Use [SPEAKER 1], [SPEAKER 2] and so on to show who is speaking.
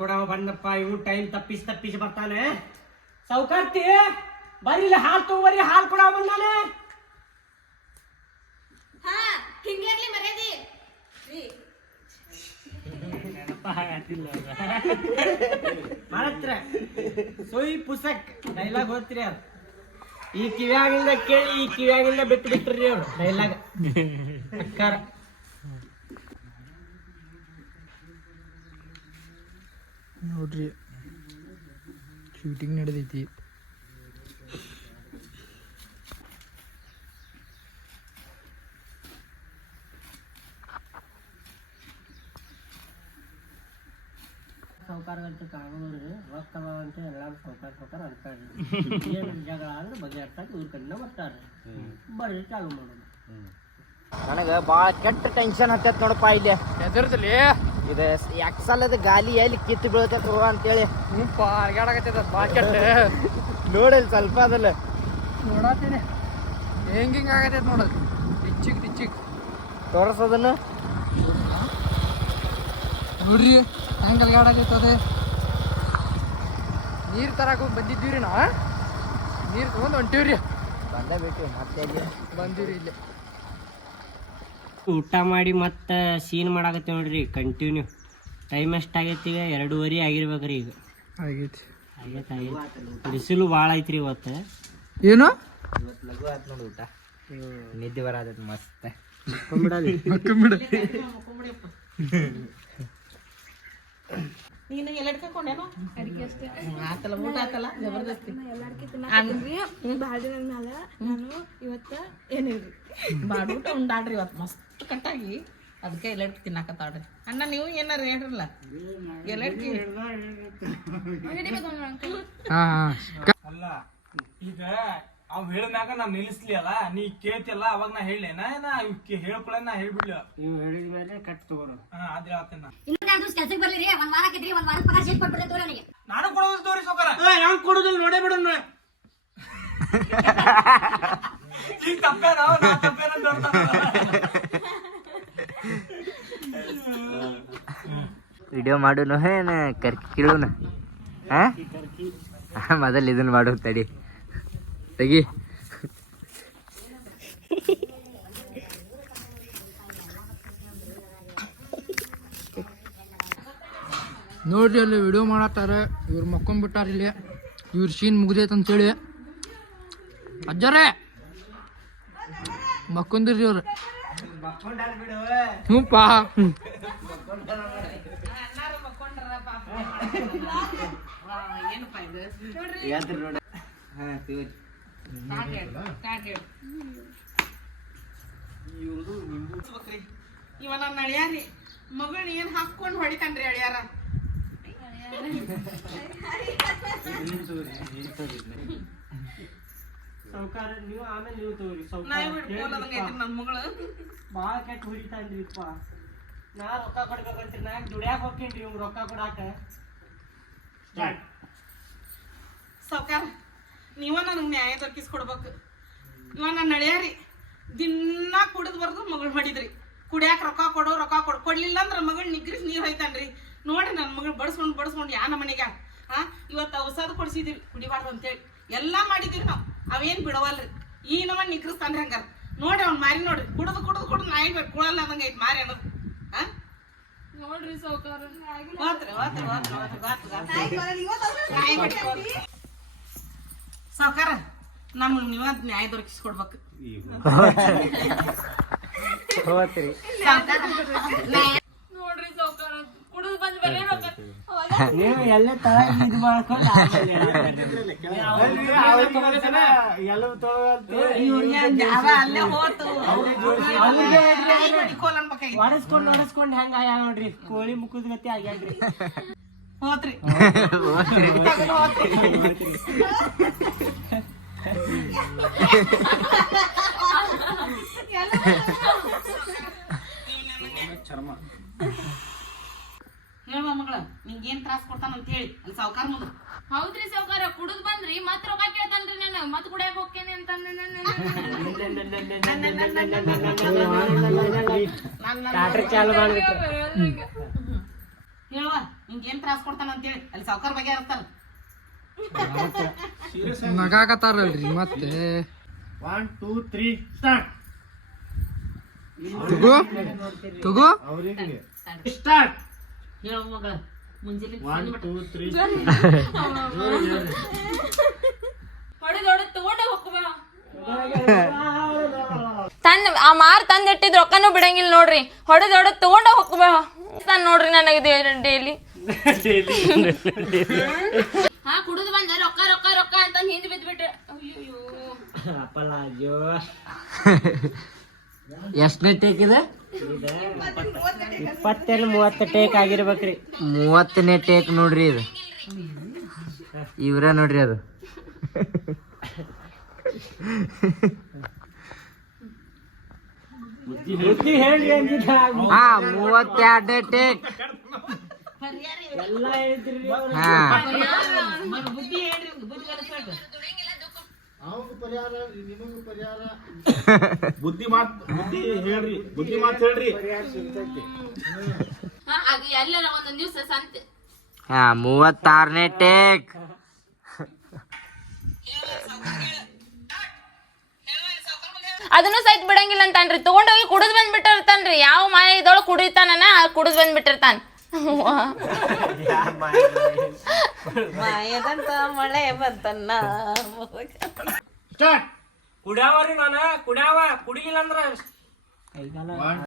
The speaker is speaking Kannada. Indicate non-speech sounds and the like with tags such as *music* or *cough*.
[SPEAKER 1] ಕೊಡವ ಬಂದಪ್ಪ ಇವ್ ಟೈಮ್ ತಪ್ಪಿಸಿ ತಪ್ಪಿಸಿ ಬರ್ತಾನೆ. ಸೌಕರ್ತಿ ಬರೀ ಹಾಲು ತಗೋಬರಿ ಹಾಲು ಕೊಡವ ಬಂದಾನೆ.
[SPEAKER 2] ಹಾ ಹಿಂಗೆ ಇರ್ಲಿ ಮರ್ಯಾದಿ.
[SPEAKER 1] ಮಾಡತ್ರ ಸೊಯ್ ಪುಸಕ್ ಡೈಲಾಗ್ ಓದ್ತೀರಿ ಅವ್ರು. ಈ ಕಿವ್ಯಾಗಿಂದ ಕೇಳಿ ಈ ಕಿವ್ಯಾಗಿಂದ ಬಿಟ್ಟು ಬಿಟ್ರಿ ಅವ್ರು ಡೈಲಾಗ್ ಅಕ್ಕಾರ.
[SPEAKER 3] ನೋಡ್ರಿ ಶೂಟಿಂಗ್ ನಡೆದೈತಿ
[SPEAKER 1] ಸೌಕಾರಗಂತ ಕಾಣೋದ್ರಿ ರೊಕ್ಕ ಅದಾವ ಅಂತ ಎಲ್ಲಾರು ಸೌಕಾರ ಸೌಕಾರ ಅಂತಾರೆ ಏನ್ ಜಗಳ ಅಂದ್ರೆ ಬಗೆಹರ್ತಾಕ ಇವ್ರ ಕಡೆನ ಬರ್ತಾರೆ ಬರ್ರಿ ಚಾಲು ಮಾಡೋದು
[SPEAKER 4] ನನಗೆ ಭಾಳ ಕೆಟ್ಟ ಟೆನ್ಷನ್ ಹತ್ತೈತ್ ನೋಡಪ್ಪ ಇಲ್ಲಿ.
[SPEAKER 3] ಎದರ್ದಲ್ಲಿ?
[SPEAKER 4] ಇದು ಎಕ್ಸಲದ ಗಾಲಿ ಎಲ್ಲಿ ಕಿತ್ತು ಬೀಳ್ತೈತೆ ಅಂತ ಅಂತೇಳಿ.
[SPEAKER 3] ಅರ್ಗಾಡಕತ್ತದ ಭಾಳ ಕೆಟ್ಟ.
[SPEAKER 4] ನೋಡಲ್ ಸ್ವಲ್ಪ ಅದಲ್ಲ.
[SPEAKER 3] ನೋಡತ್ತೀನಿ. ಹೆಂಗ್ ಹಿಂಗ್ ಆಗತ್ತೈತೆ ನೋಡೋದು ಟಿಚ್ಚಿಗ್ ಟಿಚ್ಚಿಗ್.
[SPEAKER 4] ತೋರ್ಸೋದನ್ನು.
[SPEAKER 3] ನೋಡ್ರಿ ಹೆಂಗ್ ಅಲ್ಗಾಡಕೈತದೆ ನೀರ್ ತರಕ ಬಂದಿದ್ದೀವ್ರಿ ನಾ ನೀರ್ ತಗೊಂಡ್ ಹೊಂಟಿವ್ರಿ.
[SPEAKER 4] ಬಂದೇ ಬಿಟ್ಟು ಮತ್ತೆ ಇಲ್ಲಿ
[SPEAKER 3] ಬಂದಿವ್ರಿ ಇಲ್ಲಿ.
[SPEAKER 1] ಊಟ ಮಾಡಿ ಮತ್ತೆ ಸೀನ್ ಮಾಡಾಕತ್ತೀವಿ ನೋಡ್ರಿ ಕಂಟಿನ್ಯೂ ಟೈಮ್ ಎಷ್ಟಾಗೈತಿ ಈಗ? ಎರಡೂವರೆ ಆಗಿರ್ಬೇಕ್ರಿ ಈಗ.
[SPEAKER 3] ಆಗೈತಿ.
[SPEAKER 1] ಆಗೈತೆ ಆಗೈತೆ. ಬಿಸಿಲು ಭಾಳ ಐತ್ರಿ ಇವತ್ತು.
[SPEAKER 3] ಏನು?
[SPEAKER 4] ಇವತ್ತು ಲಘು ಆಯ್ತು ನೋಡಿ ಊಟ. ನಿದ್ದೆ ಬರತೈತಿ ಮಸ್ತ್.
[SPEAKER 1] ಕೊಂಬಿಡಲಿ
[SPEAKER 2] ನೀನು ಎಲ್ಲ ಹಿಡ್ಕೊಂಡೇನು?
[SPEAKER 5] ಆತಲ್ಲ ಊಟ ಆತಲ್ಲ? ಜಬರ್ದಸ್ತಿ.
[SPEAKER 2] ಭಾಳ ದಿನದ ಮ್ಯಾಲ ನಾನು ಇವತ್ತ ಏನಿಲ್ರಿ
[SPEAKER 5] ಬಾಡ್ ಊಟ ಉಂಡಾಡ್ರಿ ಇವತ್ತು ಮಸ್ತ್ ಕಟ್ಟಾಗಿ ಅದಕ್ಕೆ ಎಲ್ಲಡ್ಕಿ ತಿನ್ನಾಕತ್ತಾಡ್ರಿ ಅಣ್ಣ ನೀವು ಏನಾರ ಹೇಳ್ರಲ್ಲ? ಎಲ್ಲಡ್ಕಿ
[SPEAKER 3] ಹಾ ಹಾ.
[SPEAKER 6] ಅಲ್ಲ ಈಗ ಅವ್ ಹೇಳಿದ್ಮ್ಯಾಗ ನಾ ನಿಲ್ಲಿಸ್ಲಿ ಅಲ್ಲ ನೀ ಕೇಳ್ತಿಲ್ಲ ಅವಾಗ ನಾ ಹೇಳೇನ ನಾ ಹೇಳ್ಕೊಳ ನಾ ಹೇಳ್ಬಿಡ್ಲಿ.
[SPEAKER 1] ನೀವು ಹೇಳಿದ ಮೇಲೆ ಕಟ್ ತಗೋರು.
[SPEAKER 6] ಹಾ ಅದ್ರ ಹೇಳ್ತೇನೆ
[SPEAKER 2] ದಿವಸ ಕೆಲ್ಸಕ್ಕೆ ಬರ್ಲಿ ಒಂದ್ ವಾರ ಆಕೈತ್ರಿ ಒಂದ್ ವಾರ ಪಗಾರ ಶೀಟ್ ಕೊಟ್ಬಿಡ್ರಿ ತೋರ ನನಗೆ
[SPEAKER 6] ನಾನು ಕೊಡೋದು ತೋರಿ ಸೌಕರ
[SPEAKER 1] ಹೆಂಗ್ ಕೊಡುದಿಲ್ಲ ನೋಡೇ ಬಿಡು
[SPEAKER 6] ಈಗ ತಪ್ಪೇನ ನಾ ತಪ್ಪೇನ ಅಂತ ನೋಡ್ತಾನಲ್ಲ.
[SPEAKER 4] ವಿಡಿಯೋ ಮಾಡುನು ಏನ ಕರ್ಕಿ ಕಿಳುನ. ಹಾ? ಮೊದಲು ಇದನ್ನ ಮಾಡು ತಡಿ. ತೆಗಿ.
[SPEAKER 3] ನೋಡ್ರಿ ಅಲ್ಲಿ ವಿಡಿಯೋ ಮಾಡತ್ತಾರ. ಇವ್ರು ಮಕ್ಕೊಂಡ್ಬಿಟ್ಟಾರ ಇಲ್ಲಿ. ಇವ್ರ ಸೀನ್ ಮುಗ್ದೈತೆ ಅಂತೇಳಿ ಅಜ್ಜರೇ! ಮಕ್ಕೊಂದಿರ್ರಿ ಇವ್ರು. ಹ್ಞೂಪ್ಪ
[SPEAKER 5] ಏನಪ್ಪ ಇದು
[SPEAKER 4] ಹಾ ತಿಳಿ
[SPEAKER 5] ಕಾಟ್ ಹೇಳು, ಕಾಟ್ ಹೇಳು. ಬೇಕ್ರಿ. ಇವ ಮಗಳ್ ಏನ್ ಹಾಕೊಂಡ್ ಹೊಡಿತಾನ್ರಿ ಅಳಿಯಾರ?
[SPEAKER 1] ಸೌಕಾರ ನೀವು ಆಮೇಲೆ ನೀವು ತಗೋರಿ. ಸೌಕಾರ
[SPEAKER 5] ನನ್ ಮಗಳು
[SPEAKER 1] ಭಾಳ ಕೆಟ್ಟ ಹೊಡಿತಾನ್ರಿಪ್ಪ ನಾ ರೊಕ್ಕ ಕೊಡ್ಬೇಕಂತ್ರಿ. ನಾ ದುಡ್ಯಾಕ ಹೋಗ್ತೀನಿ ಇವ್ನು ರೊಕ್ಕ ಕೊಡಾಕ?
[SPEAKER 5] ಸಾವ್ಕಾರ ನೀವ ನನಗೆ ನ್ಯಾಯ ದೊರಕಿಸ್ಕೊಡ್ಬೇಕು. ಇವ ನನ್ನ ನಡೆಯಾರಿ ದಿನಾ ಕುಡಿದ್ ಬರ್ದು ಮಗಳು ಹೊಡಿದ್ರಿ ಕುಡಿಯಾಕ ರೊಕ್ಕ ಕೊಡೋ ರೊಕ್ಕ ಕೊಡು ಕೊಡ್ಲಿಲ್ಲ ಅಂದ್ರ ಮಗಳು ನಿಗ್ರಿಸ್ ನೀರು ಹೋಯ್ತಾನ್ರಿ. ಮಗಳು ಬಡಿಸ್ಕೊಂಡು ಬಡಿಸ್ಕೊಂಡು ಯಾ ಮನೆಗ? ಹಾ? ಇವತ್ತು ಹೊಸದು ಕೊಡಿಸಿದೀವಿ ಕುಡಿಬಾರ್ದು ಅಂತೇಳಿ. ಎಲ್ಲಾ ಮಾಡಿದಿರಿ ನಾವು. ಅವೇನ್ ಬಿಡವಲ್ರಿ. ಈ ನಮ್ಮ ನಿಗ್ರಿಸ್ತಾನ್ರಿ ಹಂಗಾರ. ನೋಡಿ ಅವ್ನು ಮಾರಿ ನೋಡ್ರಿ. ಕುಡ್ದು ಕುಡ್ದು ಕುಡ್ದು ನಾಯಿ ಬೇಕು ಕುಳಲ್ಲ ಅಂದಂಗ ಐತಿ ಮಾರಿ ಅನ್ನೋದು. ಆ
[SPEAKER 2] ನೋಡ್ರಿ ಸೌಕಾರ.
[SPEAKER 5] ಸಾವ್ಕಾರ ನಮ್ಗೆ ನೀವ ನ್ಯಾಯ ದೊರಕಿಸ್ಕೊಡ್ಬೇಕು
[SPEAKER 4] ಹೋತ್ರಿ
[SPEAKER 5] ಸಾವ್ಕಾರ
[SPEAKER 2] ನೋಡ್ರಿ ಸೌಕಾರ ಕುಡಿದು ಬಂದ್ ಬರೀ ರೊಕ್ಕ
[SPEAKER 1] ನೀವು ಎಲ್ಲ ಇದು ಮಾಡ್ಕೊಂಡು ಎಲ್ಲ. ಒಡಸ್ಕೊಂಡು ಒಡಸ್ಕೊಂಡು ಹೆಂಗ ನೋಡ್ರಿ, ಕೋಳಿ ಮುಖದ ಗತಿ ಆಗ್ಯಾಡ್ರಿ
[SPEAKER 5] ಹೋತ್ರಿ. ಹೇಳುವ ಮಗಳ ನಿಂಗೆ ಏನ್ ತ್ರಾಸ ಕೊಡ್ತಾನ ಅಂತ ಹೇಳಿ ಅಲ್ಲಿ ಸಾವ್ಕಾರ ಮುಂದೆ
[SPEAKER 2] ಹೌದ್ರಿ ಸಾವುಕಾರ ಕುಡಿದ್ ಬಂದ್ರಿ ಮತ್ ರೊಕ್ಕ ಕೇಳ್ತಾನ್ರಿ ನಾನು ಮತ್ ಕುಡಿಯಾಕ ಹೋಗ್ತೇನೆ ಅಂತ
[SPEAKER 1] ಹೇಳುವ ಚಾಲು ಏನ್
[SPEAKER 5] ಹೇಳುವ ಕೊಡ್ತಾನ ತ್ರಾಸ ಕೊಡ್ತಾನ ಅಂತೇಳಿ. ಅಲ್ಲಿ ಸಾವುಕಾರ ಬಗ್ಗೆ ಇರ್ತಾರ
[SPEAKER 3] ನಗಾಕತ್ತಾರಲ್ರಿ ಮತ್ತೆ.
[SPEAKER 1] ಒನ್ ಟೂ ತ್ರೀ ಸ್ಟಾರ್ಟ್
[SPEAKER 3] ತಗೋ? ತಗೋ?
[SPEAKER 1] ಸ್ಟಾರ್ಟ್
[SPEAKER 5] ಹೇಳ ಮಗಳ.
[SPEAKER 1] ಒನ್ ಟೂ ತ್ರೀ
[SPEAKER 2] ತಂದ್ ಆ ಮಾರ್ ತಂದಿಟ್ಟಿದ್ ರೊಕ್ಕನೂ ಬಿಡಂಗಿಲ್ಲ ನೋಡ್ರಿ. ಹೊಡೆದ್ ಹೊಡೆದ್ ತಗೊಂಡ ಹೋಗ್ಬಾ ತಾನ್ ನೋಡ್ರಿ ನನಗೆ ಡೈಲಿ *laughs* ಹಾ ಕುಡಿದು ಬಂದ. ರೊಕ್ಕ ರೊಕ್ಕ ರೊಕ್ಕ ಅಂತ ಹಿಂದ್ ಬಿದ್ಬಿಟ್ರೆ ಅಯ್ಯೋ
[SPEAKER 1] ಅಪ್ಪಲಾಜು
[SPEAKER 4] ಎಷ್ಟನೇ ಟೇಕ್ ಇದೆ
[SPEAKER 1] ಇಪ್ಪತ್ತೇಳು ಮೂವತ್ತು ಟೇಕ್ ಆಗಿರ್ಬೇಕ್ರಿ.
[SPEAKER 4] ಮೂವತ್ತನೇ ಟೇಕ್ ನೋಡ್ರಿ ಇದು. ಇವ್ರ ನೋಡ್ರಿ ಅದು. ಹಾ ಮೂವತ್ತೆರಡನೇ ಟೇಕ್. ಹಾ.
[SPEAKER 5] ಬುದ್ಧಿ ನಿಮಗೂ ಪರಿಹಾರ. *laughs*
[SPEAKER 7] ಬುದ್ಧಿ ಮಾತ್ ಬುದ್ಧಿ ಹೇಳ್ರಿ ಬುದ್ಧಿ ಮಾತ್ ಹೇಳ್ರಿ.
[SPEAKER 2] ಹಾ ಆಗ ಎಲ್ಲರ ಒಂದೊಂದು ದಿವಸ ಸಂತೆ.
[SPEAKER 4] ಹಾ ಮೂವತ್ತಾರನೇ ಟೇಕ್
[SPEAKER 2] ಅದನ್ನು ಸಹಿತ ಬಿಡಂಗಿಲ್ಲ ಅಂತಾನ್ರಿ. ತಗೊಂಡೋಗಿ ಕುಡಿದ್ ಬಂದ್ಬಿಟ್ಟಿರ್ತಾನ್ರಿ. ಯಾವ ಮಾಯ ಇದ್ದೊಳಗ್ ಕುಡಿತಾನ ಕುಡಿದ್ ಬಂದ್ಬಿಟ್ಟಿರ್ತಾನ. *laughs*
[SPEAKER 5] ಮಾಯದಂತ ಮಳೆ ಬಂತನ್ನ.
[SPEAKER 1] ಸ್ಟಾರ್ಟ್
[SPEAKER 6] ಕುಡ್ಯಾವರಿ ನಾನ ಕುಡ್ಯಾವ ಕುಡಿಲಿಲ್ಲ ಅಂದ್ರ